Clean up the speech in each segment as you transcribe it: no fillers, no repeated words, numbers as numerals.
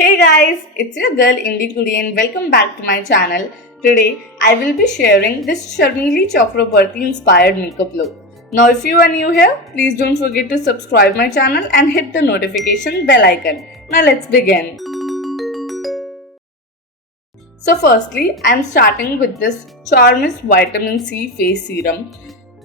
Hey guys, it's your girl Indie Kudi and welcome back to my channel. Today I will be sharing this Sharmili Chakrabarti inspired makeup look. Now if you are new here, please don't forget to subscribe my channel and hit the notification bell icon. Now let's begin. So firstly, I am starting with this Charmis Vitamin C Face Serum.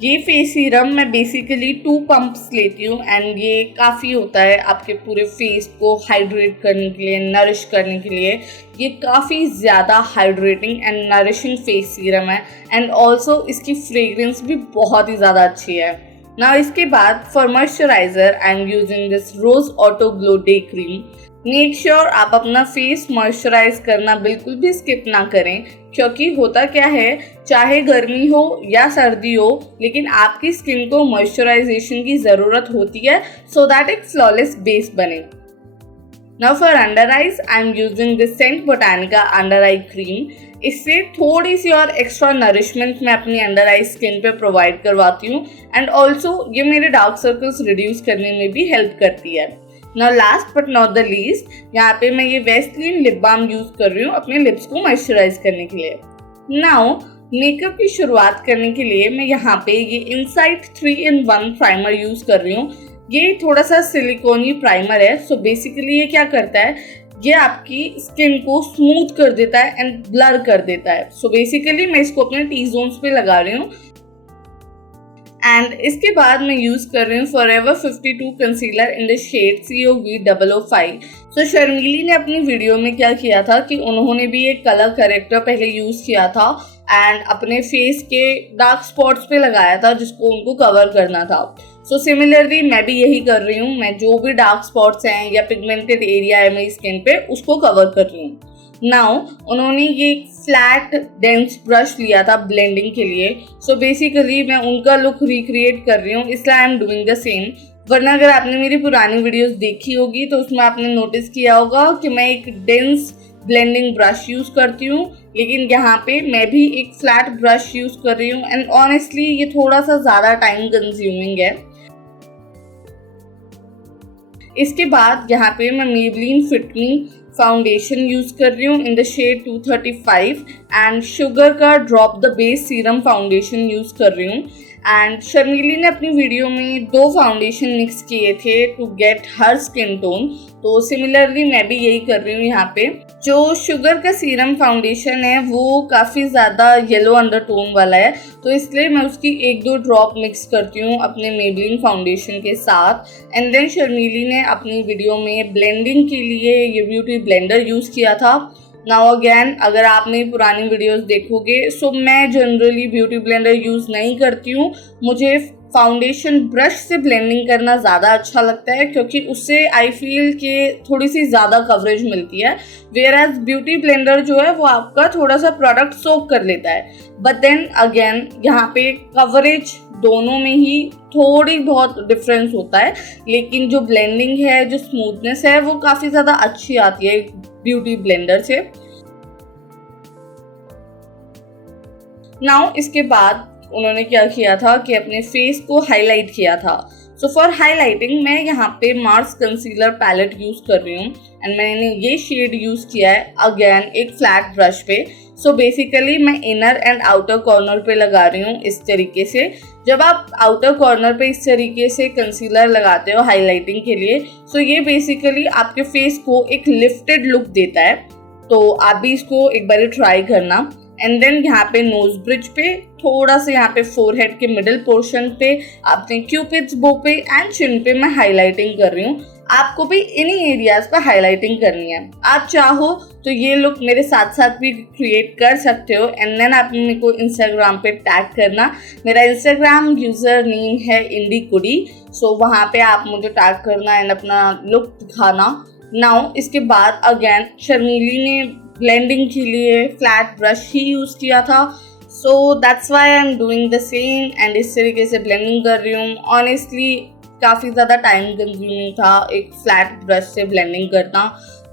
ये face serum मैं basically 2 pumps लेती हूँ and ये काफ़ी होता है आपके पूरे फेस को हाइड्रेट करने के लिए, नरिश करने के लिए. ये काफ़ी ज़्यादा hydrating and nourishing face serum है एंड ऑल्सो इसकी फ्रेग्रेंस भी बहुत ही ज़्यादा अच्छी है. ना इसके बाद for moisturiser I am using this rose auto glow day cream. Make sure आप अपना फेस मॉइस्चराइज करना बिल्कुल भी स्किप ना करें, क्योंकि होता क्या है, चाहे गर्मी हो या सर्दी हो, लेकिन आपकी स्किन को मॉइस्चराइजेशन की ज़रूरत होती है सो दैट एक फ्लॉलेस बेस बने. Now for under eyes I am using this St Botanica under eye cream. इससे थोड़ी सी और एक्स्ट्रा नरिशमेंट मैं अपनी अंडर आई स्किन पे प्रोवाइड करवाती हूँ एंड ऑल्सो ये मेरे डार्क सर्कल्स रिड्यूस करने में भी हेल्प करती है. Now last but not the least, यहाँ पे मैं ये वैसलीन लिप बाम यूज़ कर रही हूँ अपने लिप्स को मॉइस्चराइज करने के लिए. Now मेकअप की शुरुआत करने के लिए मैं यहाँ पे ये इनसाइट 3-in-1 प्राइमर यूज़ कर रही हूँ. ये थोड़ा सा सिलिकॉनी प्राइमर है. सो बेसिकली ये क्या करता है, ये आपकी स्किन को स्मूथ कर देता है एंड ब्लर कर देता है. सो बेसिकली मैं इसको अपने टी जोन्स पे लगा रही हूँ एंड इसके बाद मैं यूज़ कर रही हूँ Forever 52 concealer in the shade COV005. So Sharmili ने अपनी वीडियो में क्या किया था कि उन्होंने भी एक कलर करेक्टर पहले यूज़ किया था एंड अपने फेस के डार्क स्पॉट्स पे लगाया था जिसको उनको कवर करना था. सो सिमिलरली मैं भी यही कर रही हूँ. मैं जो भी डार्क स्पॉट्स हैं या पिगमेंटेड एरिया है मेरी स्किन पे उसको कवर कर रही हूँ. नाउ उन्होंने ये फ्लैट डेंस ब्रश लिया था ब्लेंडिंग के लिए. सो बेसिकली मैं उनका लुक रिक्रिएट कर रही हूँ, इसलिए आई एम डूइंग द सेम. वरना अगर आपने मेरी पुरानी वीडियोस देखी होगी तो उसमें आपने नोटिस किया होगा कि मैं एक डेंस ब्लेंडिंग ब्रश यूज़ करती हूँ, लेकिन यहाँ पे मैं भी एक फ्लैट ब्रश यूज़ कर रही हूँ एंड ऑनेस्टली ये थोड़ा सा ज़्यादा टाइम कंज्यूमिंग है. इसके बाद यहाँ पे मैं Maybelline fit me foundation use कर रही हूँ in the shade 235 and sugar का drop the base serum foundation use कर रही हूँ. एंड शर्मीली ने अपनी वीडियो में 2 फाउंडेशन मिक्स किए थे to get her skin tone. तो सिमिलरली मैं भी यही कर रही हूँ. यहाँ पे जो शुगर का सीरम फाउंडेशन है वो काफ़ी ज़्यादा येलो अंडरटोन वाला है, तो इसलिए मैं उसकी 1-2 ड्रॉप मिक्स करती हूँ अपने मेबलिन फाउंडेशन के साथ. एंड देन शर्मीली ने अपनी वीडियो में ब्लेंडिंग के लिए ये ब्यूटी ब्लेंडर यूज़ किया था. नाउ अगेन अगर आप मेरी पुरानी वीडियोस देखोगे सो मैं जनरली ब्यूटी ब्लेंडर यूज़ नहीं करती हूँ. मुझे फाउंडेशन ब्रश से ब्लेंडिंग करना ज़्यादा अच्छा लगता है, क्योंकि उससे आई फील कि थोड़ी सी ज़्यादा कवरेज मिलती है, वेयर एज ब्यूटी ब्लेंडर जो है वो आपका थोड़ा सा प्रोडक्ट सोक कर लेता है. बट देन अगेन यहाँ पे कवरेज दोनों में ही थोड़ी बहुत डिफरेंस होता है, लेकिन जो ब्लेंडिंग है, जो स्मूथनेस है, वो काफ़ी ज़्यादा अच्छी आती है ब्यूटी ब्लेंडर से. नाउ इसके बाद उन्होंने क्या किया था कि अपने फेस को हाईलाइट किया था. सो फॉर हाईलाइटिंग मैं यहाँ पे मार्स कंसीलर पैलेट यूज़ कर रही हूँ एंड मैंने ये शेड यूज़ किया है अगेन एक फ्लैट ब्रश पे. सो बेसिकली मैं इनर एंड आउटर कॉर्नर पे लगा रही हूँ इस तरीके से. जब आप आउटर कॉर्नर पे इस तरीके से कंसीलर लगाते हो हाईलाइटिंग के लिए, सो ये बेसिकली आपके फेस को एक लिफ्टेड लुक देता है. तो आप भी इसको एक बार ट्राई करना. एंड देन यहाँ पे नोज ब्रिज पे, थोड़ा सा यहाँ पे फोरहेड के मिडिल पोर्शन पे, अपने क्यूपिड्स बो पे एंड चिन पे मैं हाईलाइटिंग कर रही हूँ. आपको भी इन्हीं एरियाज पर हाईलाइटिंग करनी है. आप चाहो तो ये लुक मेरे साथ साथ भी क्रिएट कर सकते हो एंड देन आप मेरे को इंस्टाग्राम पे टैग करना. मेरा इंस्टाग्राम यूज़र नेम है इंडी कुडी. सो वहाँ पे आप मुझे टैग करना एंड अपना लुक दिखाना. नाउ इसके बाद अगेन शर्मीली ने ब्लेंडिंग के लिए फ्लैट ब्रश ही यूज़ किया था. So that's why I am doing the same and इस तरीके से ब्लेंडिंग कर रही हूँ. ऑनेस्टली काफ़ी ज़्यादा टाइम कंज्यूमिंग था एक फ्लैट ब्रश से ब्लेंडिंग करना,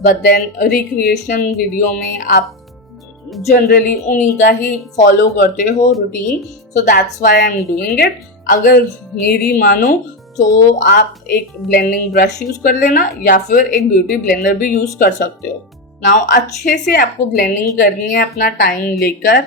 बट देन रिक्रिएशन वीडियो में आप जनरली उन्हीं का ही फॉलो करते हो routine. So that's why I am doing it. अगर मेरी मानो तो आप एक ब्लेंडिंग ब्रश यूज़ कर लेना या फिर एक ब्यूटी ब्लेंडर भी यूज़ कर सकते हो। नाउ अच्छे से आपको ब्लेंडिंग करनी है अपना टाइम लेकर,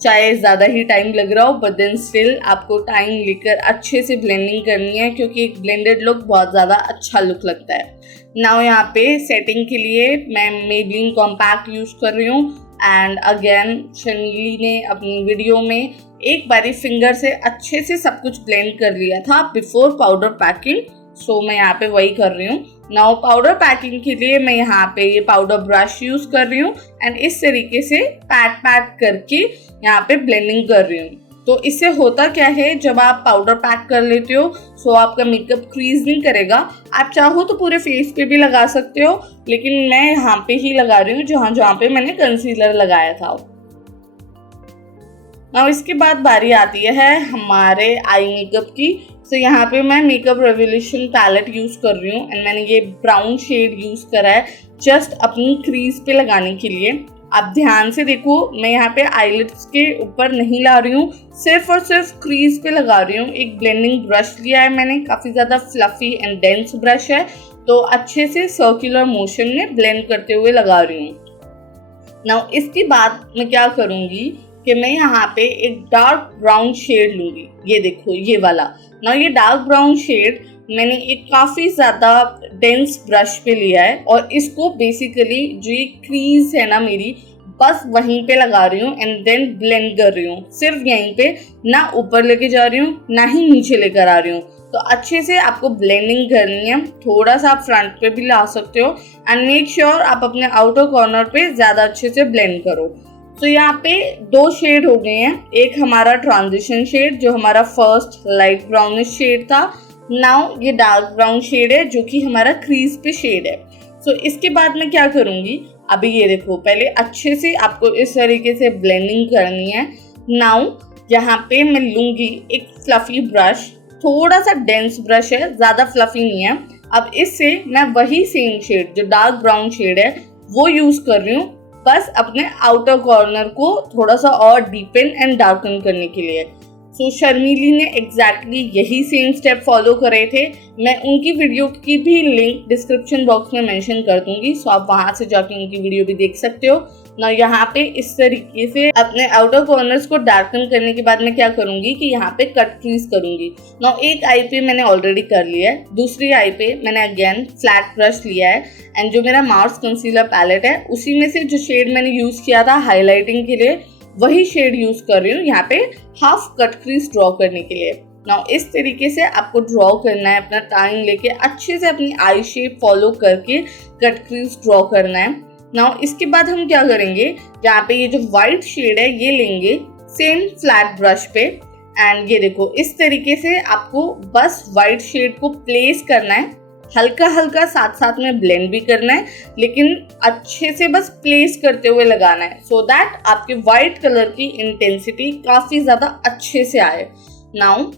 चाहे ज़्यादा ही टाइम लग रहा हो बट देन स्टिल आपको टाइम लेकर अच्छे से ब्लेंडिंग करनी है, क्योंकि एक ब्लेंडेड लुक बहुत ज़्यादा अच्छा लुक लगता है। नाउ यहाँ पे सेटिंग के लिए मैं मेबलिन कॉम्पैक्ट यूज़ कर रही हूँ एंड अगेन शर्मीली ने अपनी वीडियो में एक बारी फिंगर से अच्छे से सब कुछ ब्लेंड कर लिया था बिफोर पाउडर पैकिंग, सो मैं यहाँ पे वही कर रही हूँ। नाउ पाउडर पैकिंग के लिए मैं यहाँ पे ये पाउडर ब्रश यूज़ कर रही हूँ एंड इस तरीके से पैट पैट करके यहाँ पे ब्लेंडिंग कर रही हूँ। तो इससे होता क्या है, जब आप पाउडर पैक कर लेते हो सो आपका मेकअप क्रीज नहीं करेगा। आप चाहो तो पूरे फेस पे भी लगा सकते हो, लेकिन मैं यहाँ पे ही लगा रही हूँ जहाँ जहाँ पे मैंने कंसीलर लगाया था। अब इसके बाद बारी आती है हमारे आई मेकअप की। तो यहाँ पे मैं मेकअप रेवोल्यूशन पैलेट यूज़ कर रही हूँ एंड मैंने ये ब्राउन शेड यूज़ करा है जस्ट अपनी क्रीज पे लगाने के लिए। आप ध्यान से देखो, मैं यहाँ पे आईलिड्स के ऊपर नहीं ला रही हूँ, सिर्फ और सिर्फ क्रीज पे लगा रही हूँ। एक ब्लेंडिंग ब्रश लिया है मैंने, काफ़ी ज़्यादा फ्लफी एंड डेंस ब्रश है, तो अच्छे से सर्कुलर मोशन में ब्लेंड करते हुए लगा रही हूँ। नाउ इसके बाद मैं क्या करूँगी कि मैं यहाँ पे एक डार्क ब्राउन शेड लूँगी। ये देखो ये वाला। ना ये डार्क ब्राउन शेड मैंने एक काफ़ी ज़्यादा डेंस ब्रश पे लिया है और इसको बेसिकली जो ये क्रीज है ना मेरी, बस वहीं पे लगा रही हूँ एंड देन ब्लेंड कर रही हूँ। सिर्फ यहीं पे, ना ऊपर लेके जा रही हूँ ना ही नीचे लेकर आ रही हूँ। तो अच्छे से आपको ब्लेंडिंग करनी है। थोड़ा सा आप फ्रंट पे भी ला सकते हो एंड मेक श्योर आप अपने आउटर कॉर्नर पे ज़्यादा अच्छे से ब्लेंड करो। तो यहाँ पे दो शेड हो गए हैं। एक हमारा ट्रांजिशन शेड जो हमारा फर्स्ट लाइट ब्राउनिश शेड था, नाउ ये डार्क ब्राउन शेड है जो कि हमारा क्रीज पे शेड है। सो इसके बाद मैं क्या करूँगी, अभी ये देखो, पहले अच्छे से आपको इस तरीके से ब्लेंडिंग करनी है। नाउ यहाँ पे मैं लूँगी एक फ्लफी ब्रश, थोड़ा सा डेंस ब्रश है, ज़्यादा फ्लफी नहीं है। अब इससे मैं वही सेम शेड जो डार्क ब्राउन शेड है वो यूज़ कर रही हूँ, बस अपने आउटर कॉर्नर को थोड़ा सा और डीपन एंड डार्कन करने के लिए। सो शर्मीली ने एग्जैक्टली यही सेम स्टेप फॉलो करे थे। मैं उनकी वीडियो की भी लिंक डिस्क्रिप्शन बॉक्स में मेंशन कर दूंगी, सो आप वहां से जाके उनकी वीडियो भी देख सकते हो ना। यहाँ पे इस तरीके से अपने आउटर कॉर्नर्स को डार्कन करने के बाद मैं क्या करूंगी कि यहाँ पे कट क्रीज करूंगी ना। एक आई पे मैंने ऑलरेडी कर लिया है, दूसरी आई पे मैंने अगेन फ्लैट ब्रश लिया है एंड जो मेरा मार्स कंसीलर पैलेट है उसी में से जो शेड मैंने यूज किया था हाईलाइटिंग के लिए वही शेड यूज कर रही हूँ यहाँ पे हाफ कट क्रीज ड्रॉ करने के लिए। नाउ इस तरीके से आपको ड्रॉ करना है, अपना टाइम लेके अच्छे से अपनी आई शेप फॉलो करके कट क्रीज ड्रॉ करना है। नाउ इसके बाद हम क्या करेंगे, यहाँ पे ये जो व्हाइट शेड है ये लेंगे सेम फ्लैट ब्रश पे एंड ये देखो इस तरीके से आपको बस व्हाइट शेड को प्लेस करना है, हल्का हल्का साथ साथ में ब्लेंड भी करना है, लेकिन अच्छे से बस प्लेस करते हुए लगाना है सो दैट आपके व्हाइट कलर की इंटेंसिटी काफ़ी ज़्यादा अच्छे से आए। नाउ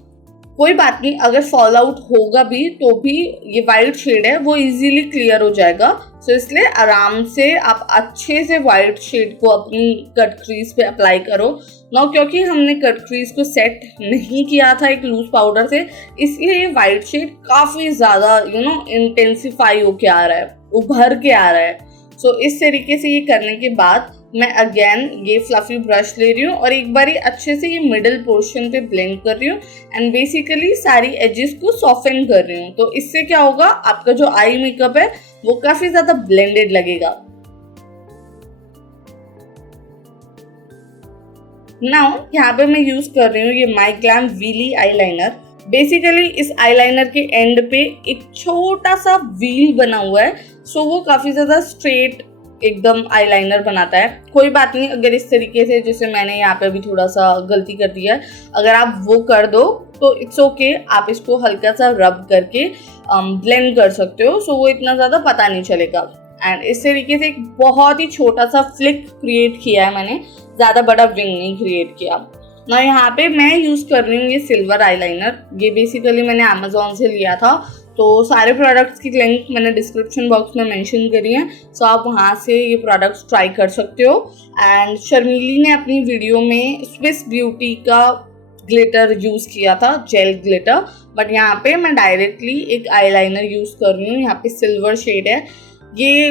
कोई बात नहीं, अगर फॉल आउट होगा भी तो भी ये वाइट शेड है वो इजीली क्लियर हो जाएगा। सो इसलिए आराम से आप अच्छे से वाइट शेड को अपनी कट क्रीज पे अप्लाई करो ना, क्योंकि हमने कट क्रीज को सेट नहीं किया था एक लूज पाउडर से, इसलिए ये वाइट शेड काफ़ी ज़्यादा इंटेंसिफाई होके आ रहा है, उभर के आ रहा है। सो इस तरीके से ये करने के बाद मैं अगेन ये फ्लफी ब्रश ले रही हूँ और एक बार अच्छे से ये मिडिल पोर्शन पे ब्लेंड कर रही हूँ एंड बेसिकली सारी एजेस को सॉफ्टन कर रही हूँ। तो इससे क्या होगा, आपका जो आई मेकअप है वो काफी ज्यादा ब्लेंडेड लगेगा। नाउ यहाँ पे मैं यूज कर रही हूँ ये माई ग्लैम व्हीली आईलाइनर। बेसिकली इस आईलाइनर के एंड पे एक छोटा सा व्हील बना हुआ है, सो वो काफी ज्यादा स्ट्रेट एकदम आईलाइनर बनाता है। कोई बात नहीं, अगर इस तरीके से जैसे मैंने यहाँ पे अभी थोड़ा सा गलती कर दिया है, अगर आप वो कर दो तो इट्स ओके, आप इसको हल्का सा रब करके ब्लेंड कर सकते हो, सो वो इतना ज़्यादा पता नहीं चलेगा। एंड इस तरीके से एक बहुत ही छोटा सा फ्लिक क्रिएट किया है मैंने, ज़्यादा बड़ा विंग नहीं क्रिएट किया ना। यहाँ पे मैं यूज़ कर रही हूँ ये सिल्वर आईलाइनर। ये बेसिकली मैंने अमेजोन से लिया था, तो सारे प्रोडक्ट्स की लिंक मैंने डिस्क्रिप्शन बॉक्स में मेंशन करी है, सो आप वहाँ से ये प्रोडक्ट्स ट्राई कर सकते हो। एंड शर्मीली ने अपनी वीडियो में स्विस ब्यूटी का ग्लिटर यूज़ किया था, जेल ग्लिटर, बट यहाँ पे मैं डायरेक्टली एक आईलाइनर यूज़ कर रही हूँ। यहाँ पे सिल्वर शेड है। ये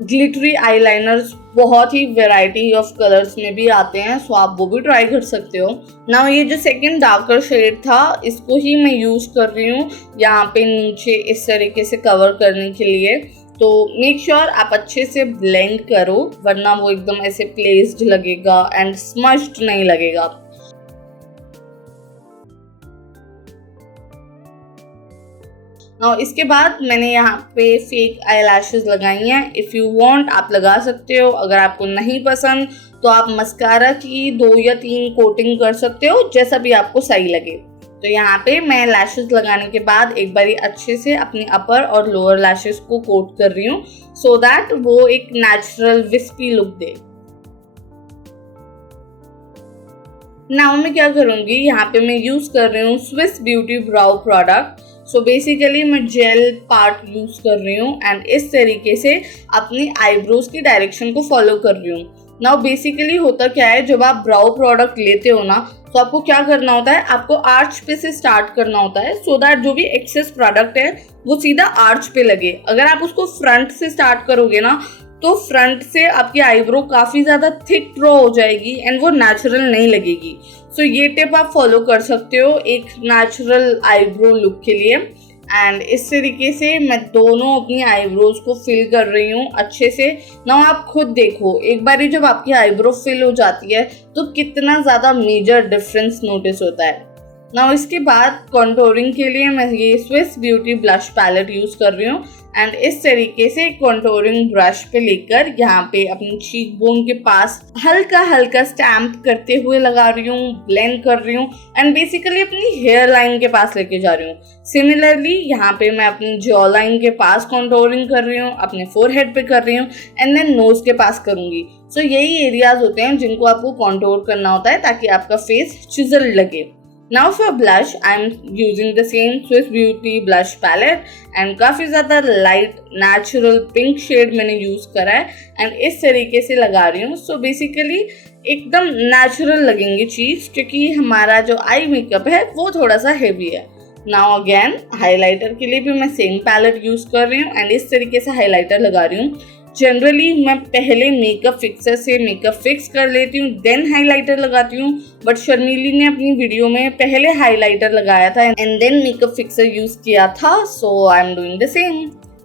ग्लिटरी आईलाइनर्स बहुत ही वैरायटी ऑफ कलर्स में भी आते हैं, सो आप वो भी ट्राई कर सकते हो। नाउ ये जो सेकंड डार्कर शेड था, इसको ही मैं यूज़ कर रही हूँ यहाँ पे नीचे इस तरीके से कवर करने के लिए। तो मेक श्योर आप अच्छे से ब्लेंड करो, वरना वो एकदम ऐसे प्लेस्ड लगेगा एंड स्मश्ड नहीं लगेगा। और इसके बाद मैंने यहाँ पे फेक आई लैशेज लगाई हैं। इफ़ यू वांट आप लगा सकते हो, अगर आपको नहीं पसंद तो आप मस्कारा की 2 या 3 कोटिंग कर सकते हो, जैसा भी आपको सही लगे। तो यहाँ पे मैं लैशेज लगाने के बाद एक बारी अच्छे से अपने अपर और लोअर लैशेज को कोट कर रही हूँ, सो दैट वो एक नेचुरल विस्पी लुक दे। नाउ मैं क्या करूँगी, यहाँ पे मैं यूज़ कर रही हूँ स्विस ब्यूटी ब्राउ प्रोडक्ट। सो बेसिकली मैं जेल पार्ट यूज़ कर रही हूँ एंड इस तरीके से अपनी आईब्रोज की डायरेक्शन को फॉलो कर रही हूँ। नाउ बेसिकली होता क्या है, जब आप ब्राउ प्रोडक्ट लेते हो ना, तो आपको क्या करना होता है, आपको आर्च पे से स्टार्ट करना होता है, सो दैट जो भी एक्सेस प्रोडक्ट है वो सीधा आर्च पे लगे। अगर आप उसको फ्रंट से स्टार्ट करोगे ना, तो फ्रंट से आपकी आईब्रो काफ़ी ज़्यादा थिक ड्रॉ हो जाएगी एंड वो नेचुरल नहीं लगेगी। सो ये टिप आप फॉलो कर सकते हो एक नेचुरल आईब्रो लुक के लिए। एंड इस तरीके से मैं दोनों अपनी आईब्रोज को फिल कर रही हूँ अच्छे से। ना आप खुद देखो, एक बारी जब आपकी आईब्रो फिल हो जाती है तो कितना ज़्यादा मेजर डिफरेंस नोटिस होता है। ना इसके बाद कॉन्टोरिंग के लिए मैं ये Swiss Beauty blush palette use कर रही हूँ एंड इस तरीके से कॉन्टोरिंग ब्रश पे लेकर यहाँ पे अपनी चीक बोन के पास हल्का हल्का स्टैम्प करते हुए लगा रही हूँ, ब्लेंड कर रही हूँ एंड बेसिकली अपनी हेयर लाइन के पास लेके जा रही हूँ। सिमिलरली यहाँ पे मैं अपनी जॉ लाइन के पास कॉन्टोरिंग कर रही हूँ, अपने फोरहेड पे कर रही हूँ एंड देन नोज के पास करूँगी। सो यही एरियाज होते हैं जिनको आपको कॉन्टोर करना होता है ताकि आपका फेस चिजल लगे। Now for blush, I'm using the same Swiss Beauty blush palette and काफ़ी ज़्यादा लाइट नेचुरल पिंक शेड मैंने यूज़ करा है एंड इस तरीके से लगा रही हूँ। सो बेसिकली एकदम नेचुरल लगेंगे चीज़, क्योंकि हमारा जो आई मेकअप है वो थोड़ा सा हेवी है। नाउ अगेन हाइलाइटर के लिए भी मैं सेम पैलेट यूज़ कर रही हूँ एंड इस तरीके से हाइलाइटर लगा रही हूँ। जनरली मैं पहले मेकअप फिक्सर से मेकअप फिक्स कर लेती हूँ, देन हाइलाइटर लगाती हूँ, बट शर्मीली ने अपनी वीडियो में पहले हाइलाइटर लगाया था and then makeup fixer use किया था, so I am doing the same.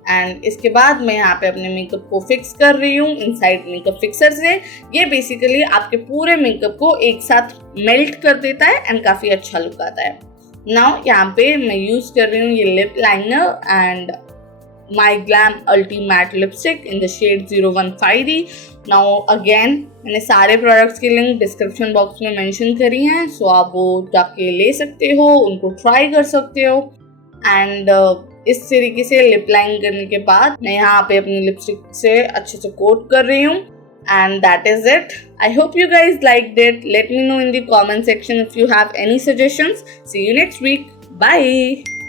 And इसके बाद मैं यहाँ पे अपने मेकअप को फिक्स कर रही हूँ इनसाइड मेकअप फिक्सर से। ये बेसिकली आपके पूरे मेकअप को एक साथ मेल्ट कर देता है एंड काफ़ी अच्छा लुक आता है। नाउ यहाँ पे मैं यूज़ कर रही हूँ ये lip liner and My Glam Ulti Matte Lipstick in the shade 015D। Now again मैंने सारे प्रोडक्ट्स की लिंक डिस्क्रिप्शन बॉक्स में मेंशन करी हैं, सो आप वो जाके ले सकते हो, उनको ट्राई कर सकते हो। एंड इस तरीके से लिप लाइन करने के बाद मैं यहाँ पे अपनी लिपस्टिक से अच्छे से कोट कर रही हूँ and that is it. I hope you guys liked it. Let me know in the comment section if you have any suggestions. See you next week. Bye.